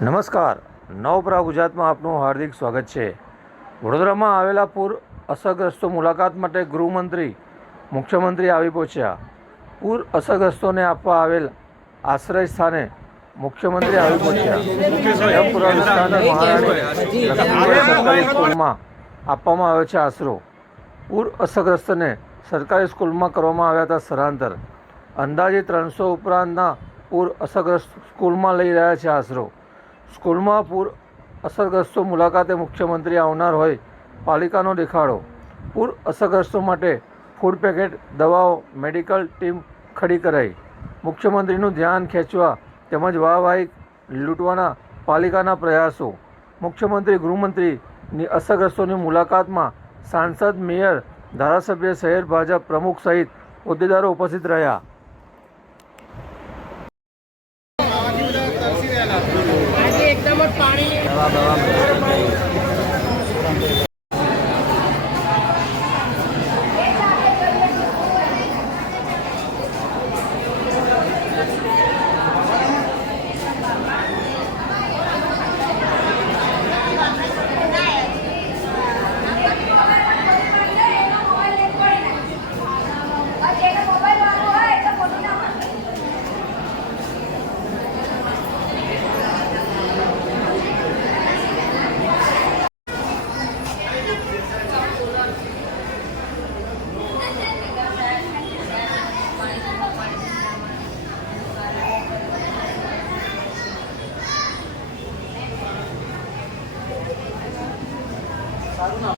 નમસ્કાર. નવપરા ગુજરાતમાં આપનું હાર્દિક સ્વાગત છે. વડોદરામાં આવેલા પૂર અસરગ્રસ્તો મુલાકાત માટે ગૃહમંત્રી, મુખ્યમંત્રી આવી પહોંચ્યા. પૂર અસરગ્રસ્તોને આપવા આવેલ આશ્રય સ્થાને મુખ્યમંત્રી આવી પહોંચ્યા. જમપુરા વિસ્તારના મહારાણી સરકારી સ્કૂલમાં આપવામાં આવ્યો છે આશરો. પૂર અસરગ્રસ્તને સરકારી સ્કૂલમાં કરવામાં આવ્યા હતા સ્થળાંતર. અંદાજે ત્રણસો ઉપરાંતના પૂર અસરગ્રસ્ત સ્કૂલમાં લઈ રહ્યા છે આશરો. સ્કૂલમાં પૂર અસરગ્રસ્તો મુલાકાતે મુખ્યમંત્રી આવનાર હોય, પાલિકાનો દેખાડો. પૂર અસરગ્રસ્તો માટે ફૂડ પેકેટ, દવાઓ, મેડિકલ ટીમ ખડી કરાઈ. મુખ્યમંત્રીનું ધ્યાન ખેંચવા તેમજ વાહવાહી લૂંટવાના પાલિકાના પ્રયાસો. મુખ્યમંત્રી, ગૃહમંત્રીની અસરગ્રસ્તોની મુલાકાતમાં સાંસદ, મેયર, ધારાસભ્ય, શહેર ભાજપ પ્રમુખ સહિત હોદ્દેદારો ઉપસ્થિત રહ્યા. આજે દવા પાણી passado não.